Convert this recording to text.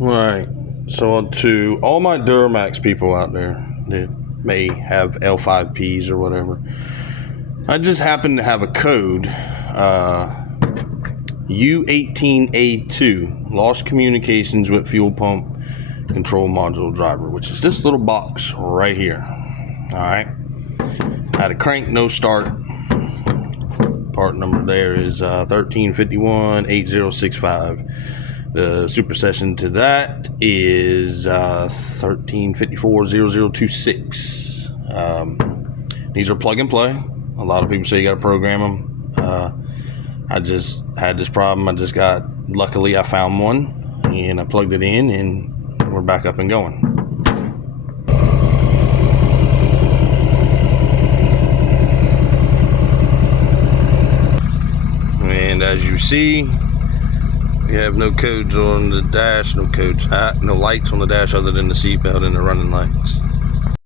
Alright, so to all my Duramax people out there that may have L5Ps or whatever, I just happen to have a code, U18A2, lost communications with fuel pump control module driver, which is this little box right here. Alright, had a crank, no start. Part number there is 1351-8065. The super session to that is 1354-0026. These are plug and play. A lot of people say you got to program them. I just had this problem. Luckily I found one and I plugged it in and we're back up and going. And as you see, we have no codes on the dash, no lights on the dash other than the seatbelt and the running lights.